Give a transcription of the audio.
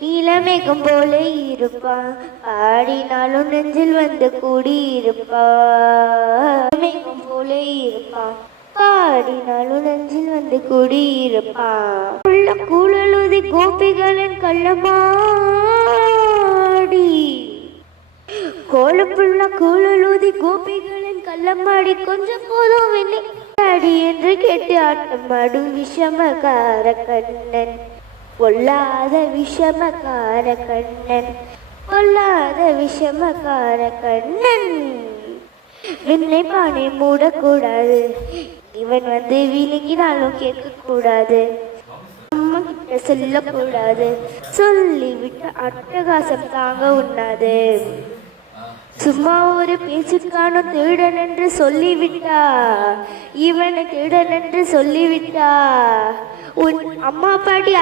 நீலமேகம் போல இருப்பான், ஆடினாலும் நெஞ்சில் வந்து கூடியிருப்பான். மேகம் போல இருப்பான், பாடினாலும் நெஞ்சில் வந்து கூடியிருப்பான். உள்ள கூழலுதி கோபிகளின் கள்ளமாடி, கோலப்புள்ள கூழலுதி கோபிகளின் கள்ளமாடி, கொஞ்சம் போதும் வெண்ணி அடி என்று கேட்டு ஆட்டமாடும் விஷமகார கண்ணன், பொல்லாத விஷமகார கண்ணன், பொல்லாத விஷமகார கண்ணன். விண்ணை பானை மூடக்கூடாது, இவன் வந்து விழுங்கினாலும் கேட்கக்கூடாது, அம்மா கிட்ட சொல்லக்கூடாது, சொல்லிவிட்டு அட்டகாசம் தாங்க உண்ணாது. சும்மா ஒரு பேச்சுக்கான திருடன் என்று சொல்லிவிட்டா, இவனை திருடன் என்று சொல்லிவிட்டா, உன் அம்மா பாட்டி